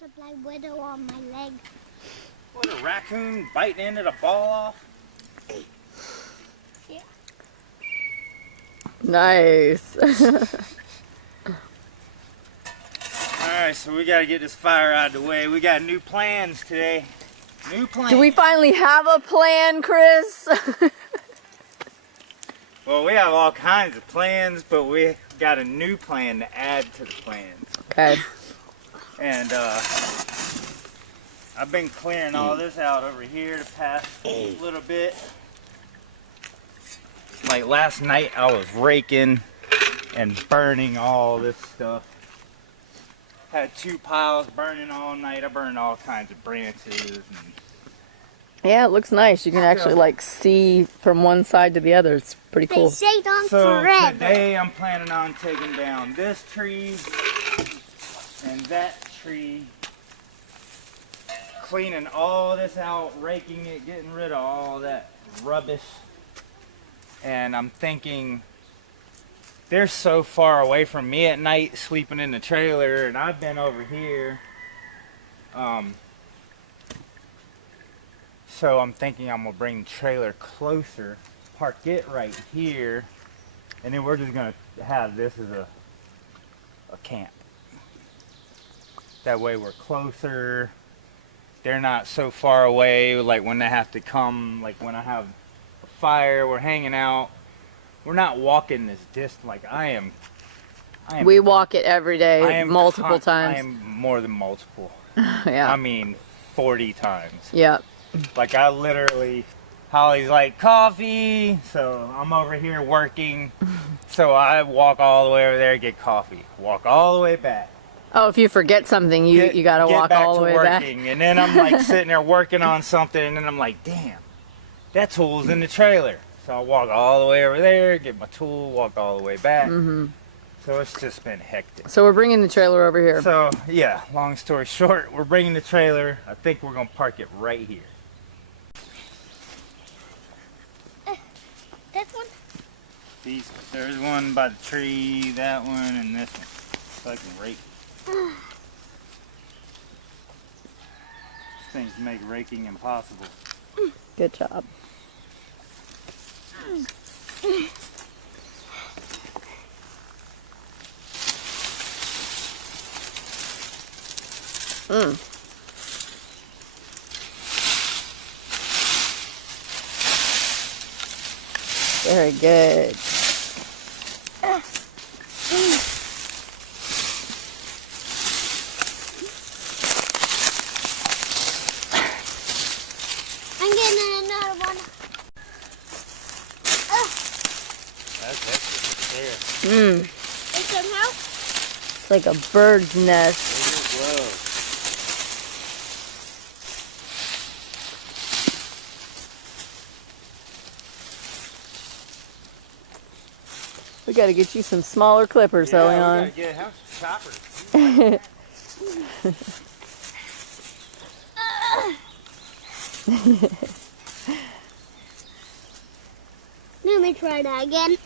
butterfly widow on my leg. What, a raccoon biting into the ball off? Yeah. Nice. Alright, so we gotta get this fire out of the way. We got new plans today. New plans. Do we finally have a plan, Chris? Well, we have all kinds of plans, but we got a new plan to add to the plans. Okay. And I've been clearing all this out over here the past little bit. Like last night I was raking and burning all this stuff. Had 2 piles burning all night. I burned all kinds of branches. And Yeah, it looks nice. You can actually like see from one side to the other. It's pretty cool. They stayed on so forever. today I'm planning on taking down this tree and that tree, cleaning all this out, raking it, getting rid of all that rubbish. And I'm thinking, they're so far away from me at night, sleeping in the trailer, and I've been over here. So I'm thinking I'm gonna bring the trailer closer, park it right here, and then we're just gonna have this as a camp. That way we're closer. They're not so far away, like when they have to come, like when I have a fire, we're hanging out. We're not walking this distance. Like I am We walk it every day, multiple I times. am more than multiple. Yeah. I mean 40 times. Yeah. Like I literally, Hollie's like, coffee. So I'm over here working. So I walk all the way over there, get coffee. Walk all the way back. Oh, if you forget something, you gotta walk all the way back. And then I'm like sitting there working on something, and then I'm like, damn, that tool's in the trailer. So I walk all the way over there, get my tool, walk all the way back. So it's just been hectic. So we're bringing the trailer over here. So yeah, long story short, we're bringing the trailer. I think we're gonna park it right here. This one? There's one by the tree, that one, and this one. So I can rake. Things make raking impossible. Good job. Very good. I'm getting another one. That's extra there. It can help. It's like a bird's nest. Whoa. We gotta get you some smaller clippers, Yeah, we Elion. gotta get a house chopper. Let me try that again.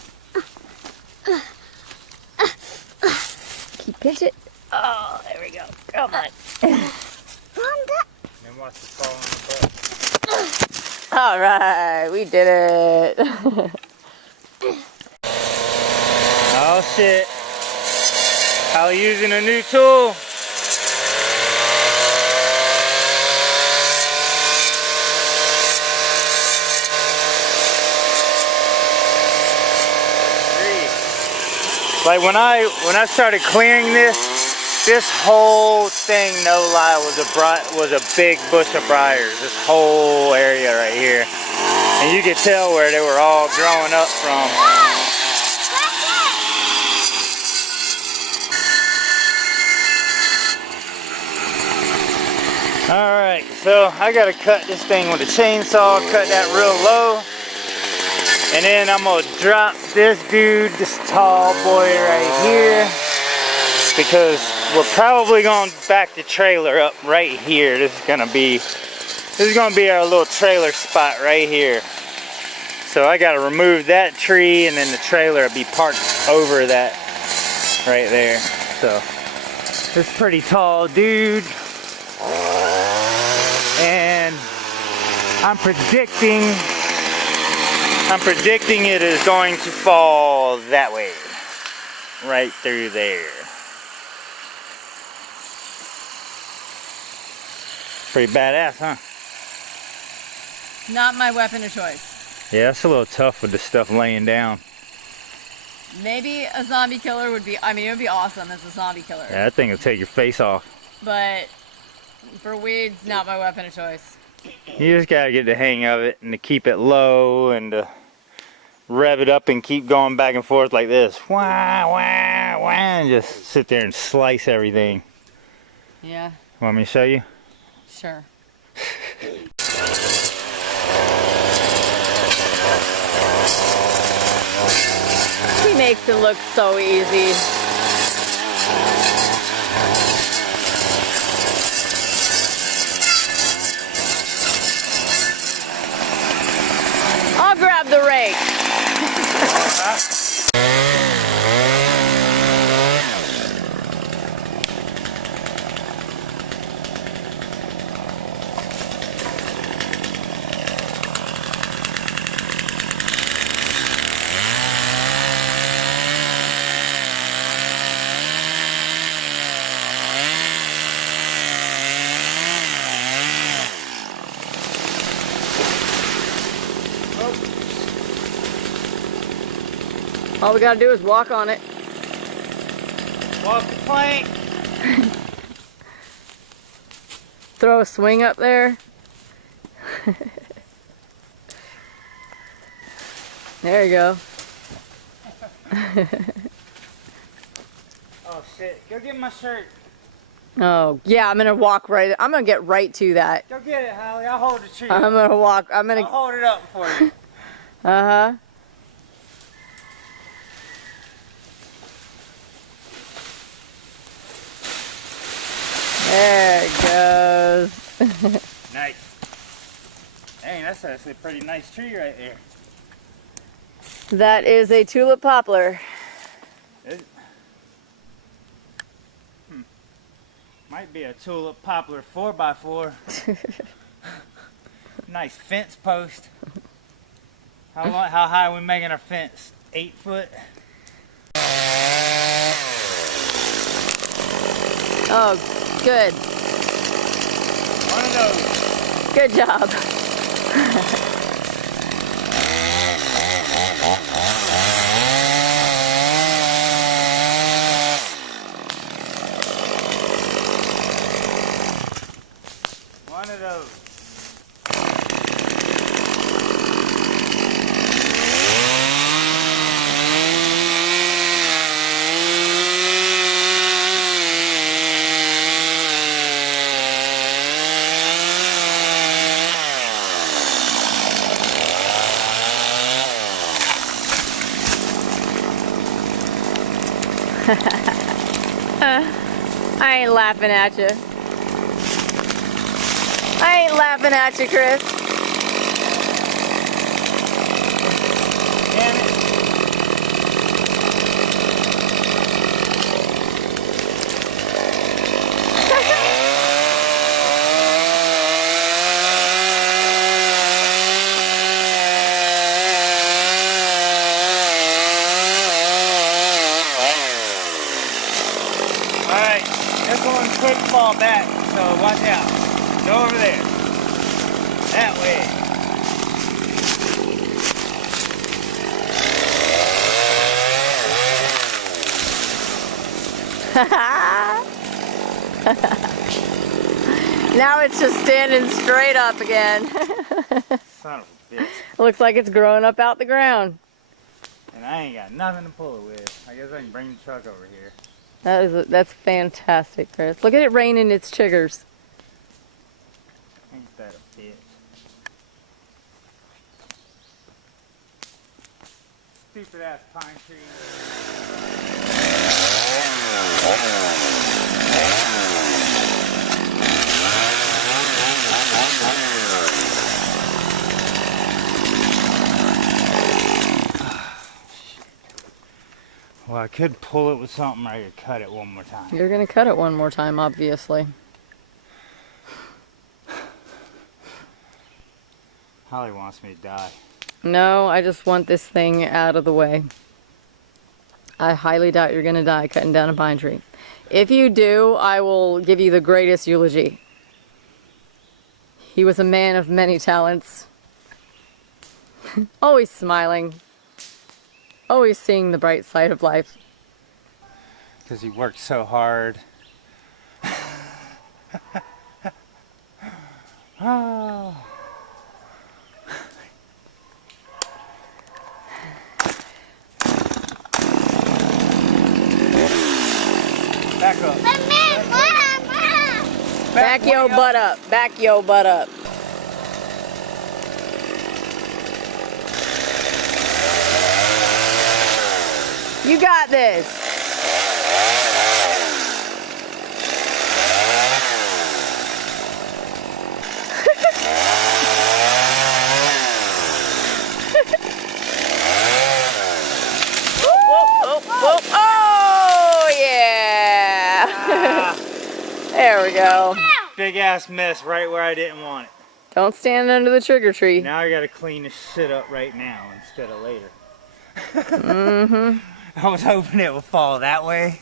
Keep pinch it. Oh, there we go. Come on. Then watch it fall on the butt. All right, we did it. Oh shit. How using a new tool? Like when I started clearing this whole thing, no lie, was a big bush of briars. This whole area right here, and you could tell where they were all growing up from. All right, so I gotta cut this thing with a chainsaw, cut that real low. And then I'm gonna drop this dude, this tall boy right here, because we're probably gonna back the trailer up right here. This is gonna be our little trailer spot right here. So I gotta remove that tree, and then the trailer will be parked over that right there. So this pretty tall dude, And I'm predicting it is going to fall that way. Right through there. Pretty badass, huh? Not my weapon of choice. Yeah, it's a little tough with the stuff laying down. Maybe a zombie killer would be, I mean, it would be awesome as a zombie killer. Yeah, that thing will take your face off. But for weeds, not my weapon of choice. You just gotta get the hang of it and to keep it low and to rev it up and keep going back and forth like this. Wah, wah, wah, and just sit there and slice everything. Yeah, Want me to show you? sure. He makes it look so easy. I'll grab the rake. All we gotta do is walk on it. Walk the plank. Throw a swing up there. There you go. Oh shit, go get my shirt. Oh, yeah, I'm gonna get right to that. Go get it, Hollie. I'll hold the tree. I'm gonna walk, I'll hold it up for you. Uh-huh. There it goes. Nice. Dang, that's actually a pretty nice tree right there. That is a tulip poplar. Might be a tulip poplar 4x4. Nice fence post. How high are we making our fence? 8 foot? Oh, good. One of those. Good job. One of those. I ain't laughing at you. I ain't laughing at you, Chris. Damn it. Alright, this one could fall back, so watch out. Go over there. That way. Now it's just standing straight up again. Son of a bitch. Looks like it's growing up out the ground. And I ain't got nothing to pull it with. I guess I can bring the truck over here. That's fantastic, Chris. Look at it raining its chiggers. Ain't that a bitch. Stupid ass pine tree. Well, I could pull it with something or I could cut it one more time. You're gonna cut it one more time, obviously. Holly wants me to die. No, I just want this thing out of the way. I highly doubt you're gonna die cutting down a pine tree. If you do, I will give you the greatest eulogy. He was a man of many talents. Always smiling. Always seeing the bright side of life. Because he worked so hard. Oh. Back up. Back your butt up. Back your butt up. You got this. Whoa, whoa, whoa. Oh, yeah. There we go. Big ass mess right where I didn't want it. Don't stand under the trigger tree. Now I gotta clean this shit up right now instead of later. Mm-hmm. I was hoping it would fall that way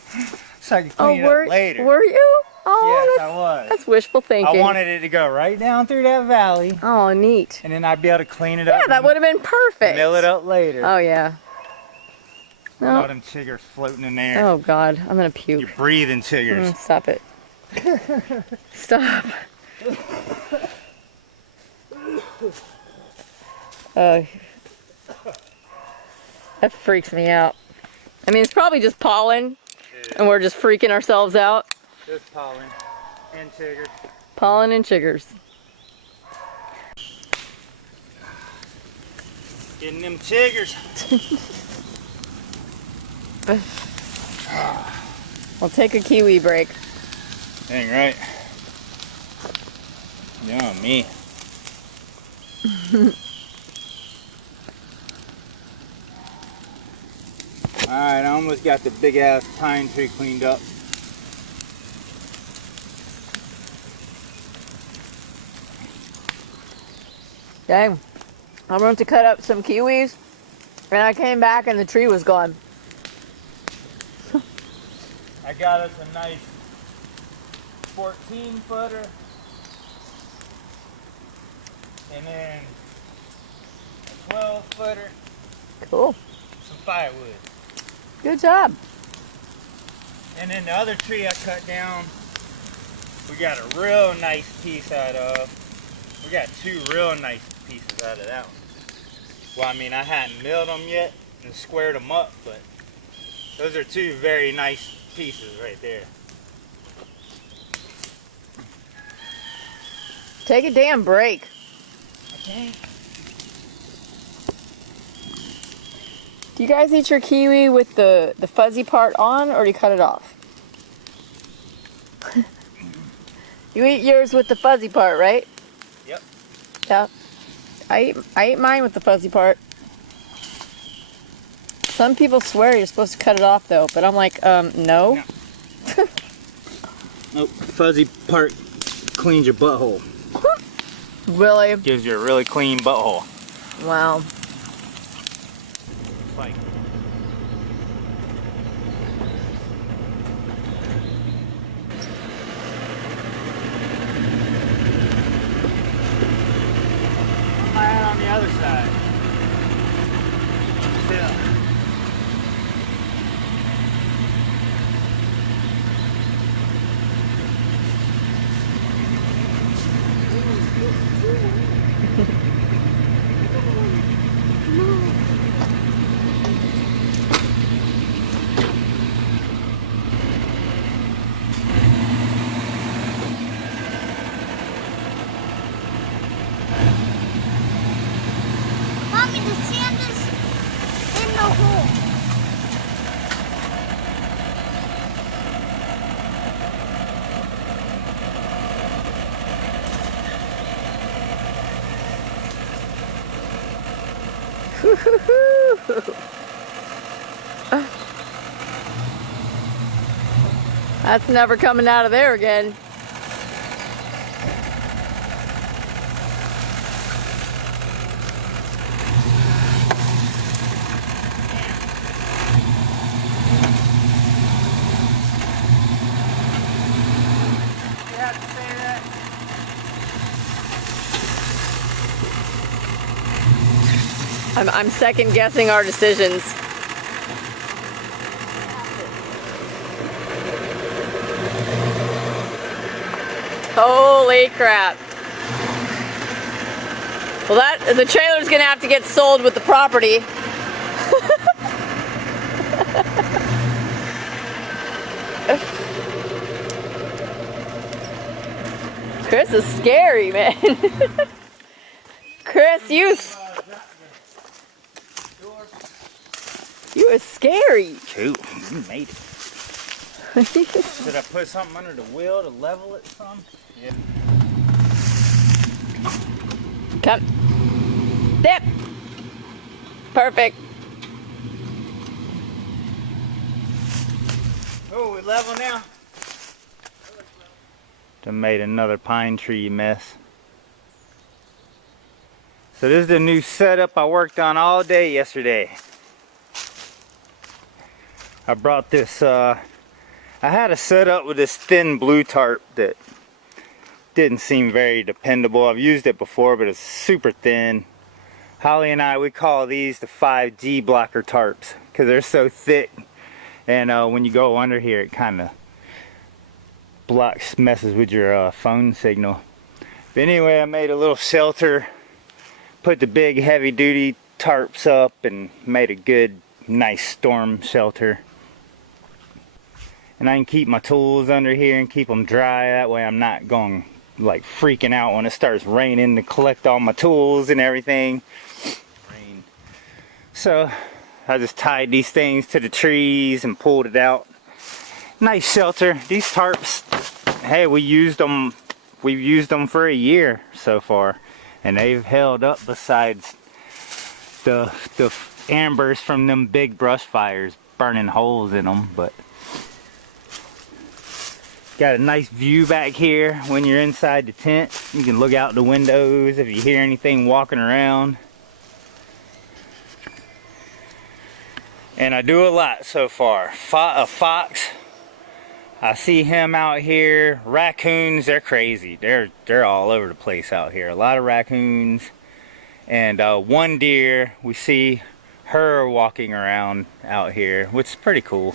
so I could clean it up later. Were you? Oh, yes, I was. That's wishful thinking. I wanted it to go right down through that valley. Oh, neat. And then I'd be able to clean it up. Yeah, that would have been perfect. Mill it up later. Oh, yeah. No. All them chiggers floating in there. Oh, God. I'm going to puke. You're breathing chiggers. Stop it. Stop. Oh. That freaks me out. I mean, it's probably just pollen, and we're just freaking ourselves out. Just pollen and chiggers. Pollen and chiggers. Getting them chiggers. We'll take a kiwi break. Dang right. Yummy. Alright, I almost got the big ass pine tree cleaned up. Dang. I went to cut up some kiwis, and I came back and the tree was gone. I got us a nice 14 footer. And then a 12 footer. Cool. Some firewood. Good job. And then the other tree I cut down, we got a real nice piece out of. We got two real nice pieces out of that one. Well, I mean, I hadn't milled them yet and squared them up, but those are two very nice pieces right there. Take a damn break. Okay. Do you guys eat your kiwi with the fuzzy part on, or do you cut it off? You eat yours with the fuzzy part, right? Yep. Yeah. I eat mine with the fuzzy part. Some people swear you're supposed to cut it off though, but I'm like, no. No. Nope. Fuzzy part cleans your butthole. Really? Gives you a really clean butthole. Wow. Like. On the other side. Still. Mommy, the sand is in the hole. That's never coming out of there again. I'm second guessing our decisions. Holy crap. Well, the trailer's gonna have to get sold with the property. Chris is scary, man. Chris, you are scary. Cool, you made it. Should I put something under the wheel to level it some? Yeah. Come. Dip. Perfect. Oh, we level now. Done made another pine tree mess. So this is the new setup I worked on all day yesterday. I brought this, I had a setup with this thin blue tarp that didn't seem very dependable. I've used it before, but it's super thin. Hollie and I, we call these the 5G blocker tarps because they're so thick. And when you go under here, it kind of messes with your phone signal. But anyway, I made a little shelter, put the big heavy duty tarps up, and made a good nice storm shelter. And I can keep my tools under here and keep them dry. That way I'm not going like freaking out when it starts raining to collect all my tools and everything. So I just tied these things to the trees and pulled it out. Nice shelter. These tarps, hey, we've used them for a year so far, and they've held up besides the embers from them big brush fires burning holes in them. But got a nice view back here when you're inside the tent. You can look out the windows if you hear anything walking around. And I do a lot so far. A fox, I see him out here. Raccoons, they're crazy. They're all over the place out here. A lot of raccoons. And one deer, we see her walking around out here, which is pretty cool.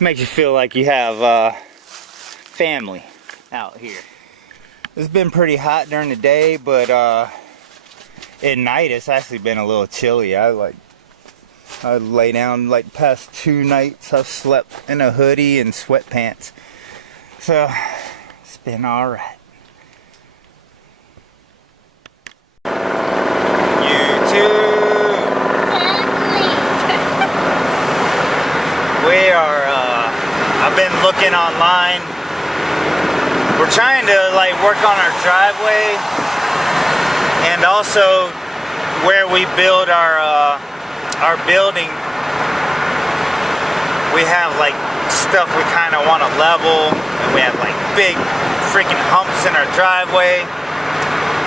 Makes you feel like you have family out here. It's been pretty hot during the day, but at night it's actually been a little chilly. I lay down like past 2 nights. I've slept in a hoodie and sweatpants. So it's been alright. We are, I've been looking online. We're trying to like work on our driveway and also where we build our building. We have like stuff we kind of want to level, and we have like big freaking humps in our driveway.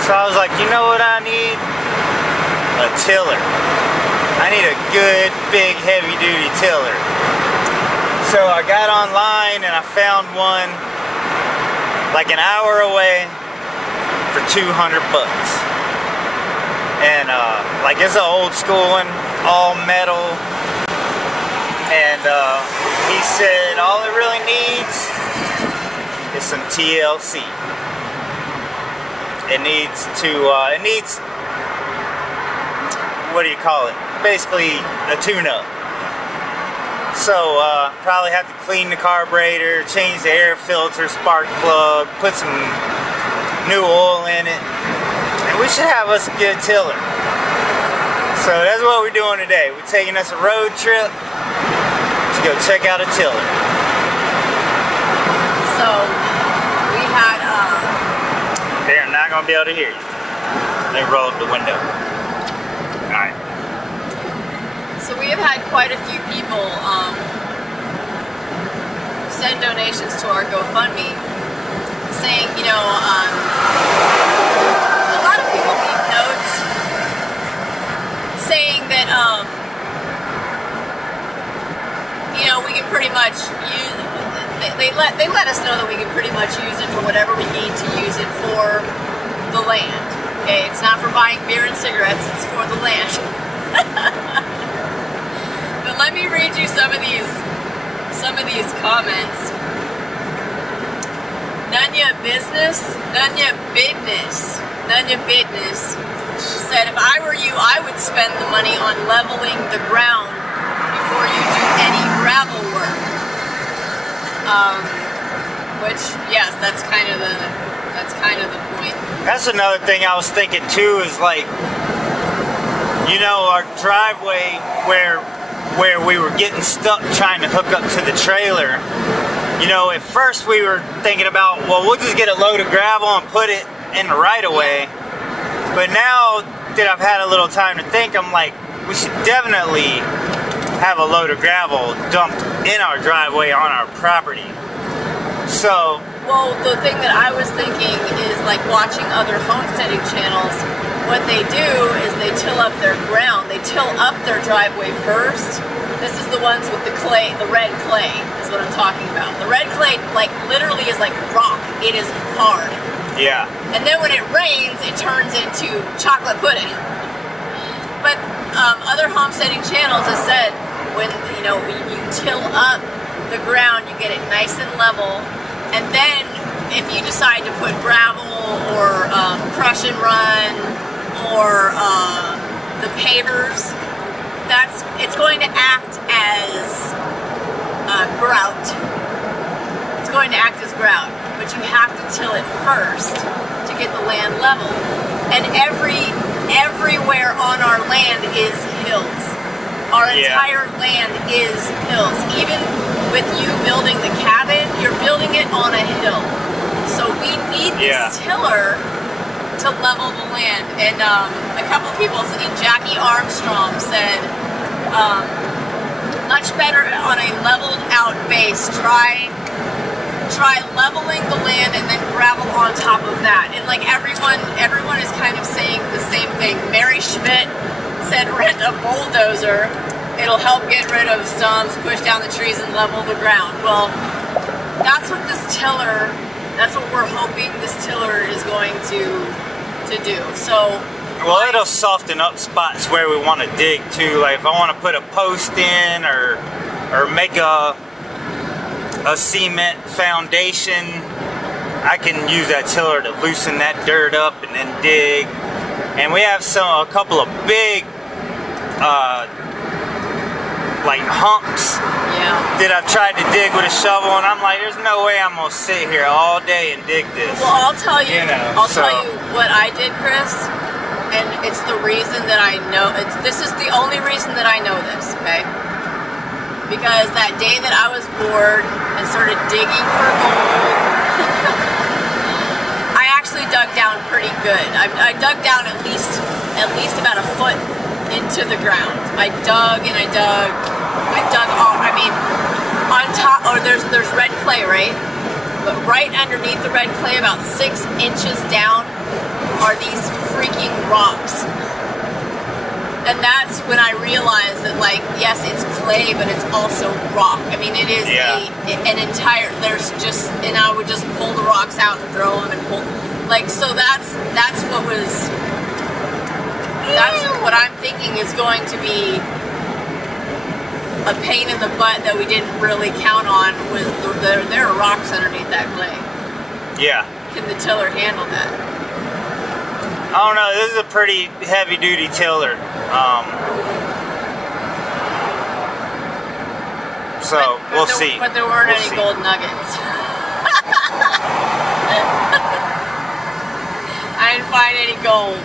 So I was like, you know what I need? A tiller. I need a good big heavy duty tiller. So I got online and I found one like an hour away for $200. And like it's an old school one, all metal. And he said all it really needs is some TLC. It needs what do you call it? Basically a tune-up. So probably have to clean the carburetor, change the air filter, spark plug, put some new oil in it, and we should have us a good tiller. So that's what we're doing today. We're taking us a road trip to go check out a tiller. So we had They're not gonna be able to hear you. They rolled the window. Alright. So we have had quite a few people send donations to our GoFundMe saying, you know, a lot of people leave notes saying that, you know, we can pretty much use, they let us know that we can pretty much use it for whatever we need to use it for the land. Okay, it's not for buying beer and cigarettes, it's for the land. But let me read you some of these comments. Nunya business said, if I were you, I would spend the money on leveling the ground before you do any gravel work. Which, yes, that's kind of the point. That's another thing I was thinking too, is like, you know, our driveway where we were getting stuck trying to hook up to the trailer. You know, at first we were thinking about, well, we'll just get a load of gravel and put it in the right of way. But now that I've had a little time to think, I'm like, we should definitely have a load of gravel dumped in our driveway on our property. So, well, the thing that I was thinking is like watching other homesteading channels. What they do is they till up their ground. They till up their driveway first. This is the ones with the clay, the red clay is what I'm talking about. The red clay, like, literally is like rock. It is hard. yeah. And then when it rains, it turns into chocolate pudding. But other homesteading channels have said, when you till up the ground, you get it nice and level. And then if you decide to put gravel or crush and run or the pavers, it's going to act as grout. It's going to act as grout, but you have to till it first to get the land level. And everywhere on our land is hills. Our entire land is hills. Even with you building the cabin, you're building it on a hill. So we need this tiller to level the land. And a couple of people, Jackie Armstrong said, much better on a leveled out base. Try leveling the land and then gravel on top of that. And like everyone is kind of saying the same thing. Mary Schmidt said, rent a bulldozer. It'll help get rid of stumps, push down the trees, and level the ground. Well, that's what this tiller, that's what we're hoping this tiller is going to do. So, well, it'll soften up spots where we want to dig too. Like if I want to put a post in or make a cement foundation, I can use that tiller to loosen that dirt up and then dig. And we have a couple of big like humps that I've tried to dig with a shovel, and I'm like, there's no way I'm gonna sit here all day and dig this. Well, I'll tell you, tell you what I did, Chris, and it's the reason that I know. This is the only reason that I know this, okay? Because that day that I was bored and started digging for gold, I actually dug down pretty good. I dug down at least about a foot into the ground. I dug and I dug all, I mean, on top, there's red clay, right? But right underneath the red clay, about 6 inches down, are these freaking rocks. And that's when I realized that, like, yes, it's clay, but it's also rock. I mean, it is an entire, and I would just pull the rocks out and throw them and pull, like, so that's what I'm thinking is going to be a pain in the butt that we didn't really count on. Was there are rocks underneath that clay. Yeah. Can the tiller handle that? I don't know. This is a pretty heavy duty tiller. We'll see. But there weren't any gold nuggets. I didn't find any gold.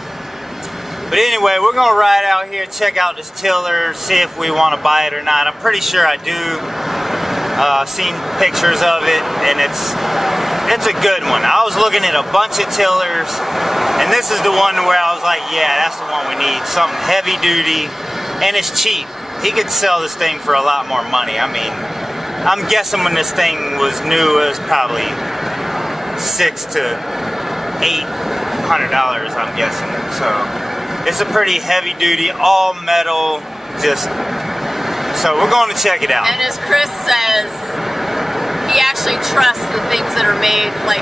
But anyway, we're gonna ride out here, check out this tiller, see if we want to buy it or not. I'm pretty sure I do. Seen pictures of it, and it's a good one. I was looking at a bunch of tillers, and this is the one where I was like, yeah, that's the one we need. Something heavy duty, and it's cheap. He could sell this thing for a lot more money. I mean, I'm guessing when this thing was new, it was probably $600 to $800, I'm guessing. So it's a pretty heavy duty, all metal, so we're going to check it out. And as Chris says, he actually trusts the things that are made, like,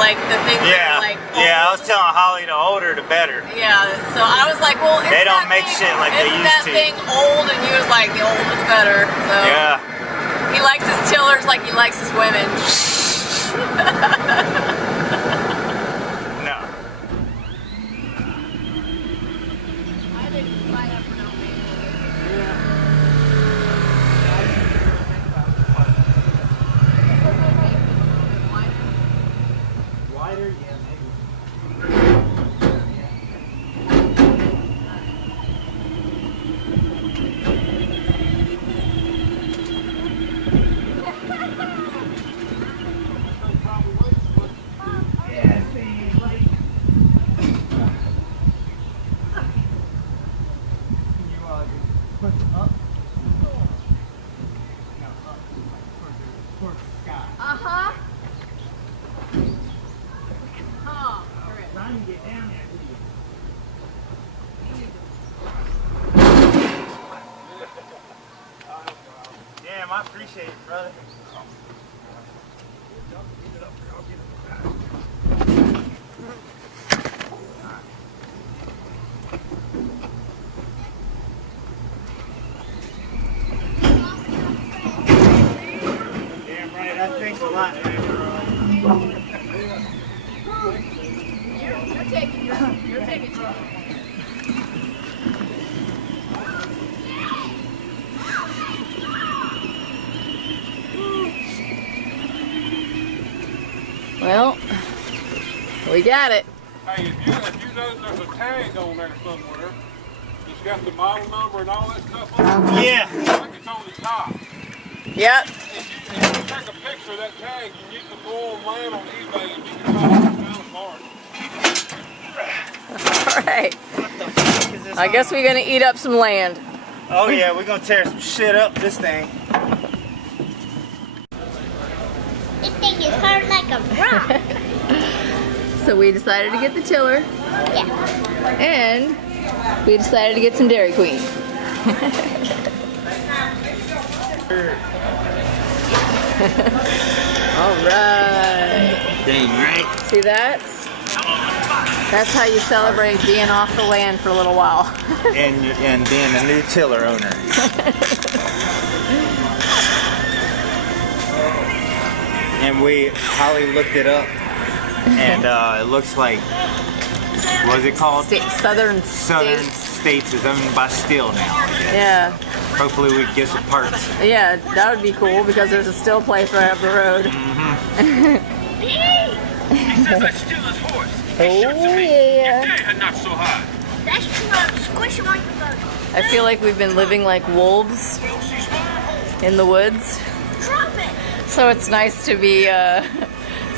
like the things that are like Yeah, I was telling Holly the older the better. Yeah, so I was like, well, They don't make shit like they used that to. thing old? And he was like, the older the better. So Yeah. he likes his tillers like he likes his women. No. I didn't sign up for no Wider, yeah, Uh-huh. Trying to get down there. Damn, I appreciate it, brother. Damn right, that thanks a lot, man. You're taking it. Well, we got it. Hey, if you notice there's a tag on there somewhere, it's got the model number and all that stuff on it. Yeah. I think it's on the top. Yep. If you take a picture of that tag, you can go online on eBay and you can find it All right. I guess we're gonna eat up some land. Oh yeah, we're gonna tear some shit up this thing. This thing is hard like a rock. So we decided to get the tiller, Yeah. and we decided to get some Dairy Queen. All right. Dang right. See that's how you celebrate being off the land for a little while. And being a new tiller owner. And Holly looked it up, and it looks like, what's it called? Southern Southern States. States is owned by Steel now. I guess. Yeah. Hopefully we can get some parts. Yeah, that would be cool because there's a still place right up the road. He says I steal his horse. Oh yeah. Hey, not so high. That's true. Squish him on your boat. I feel like we've been living like wolves in the woods. Drop it. So it's nice to be out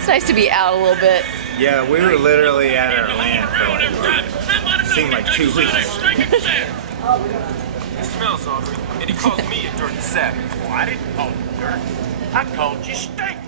a little bit. Yeah, we were literally at our land for like, seemed like 2 weeks. He smells hungry, and he calls me a dirty savage. Well, I didn't call you dirt. I called you stink.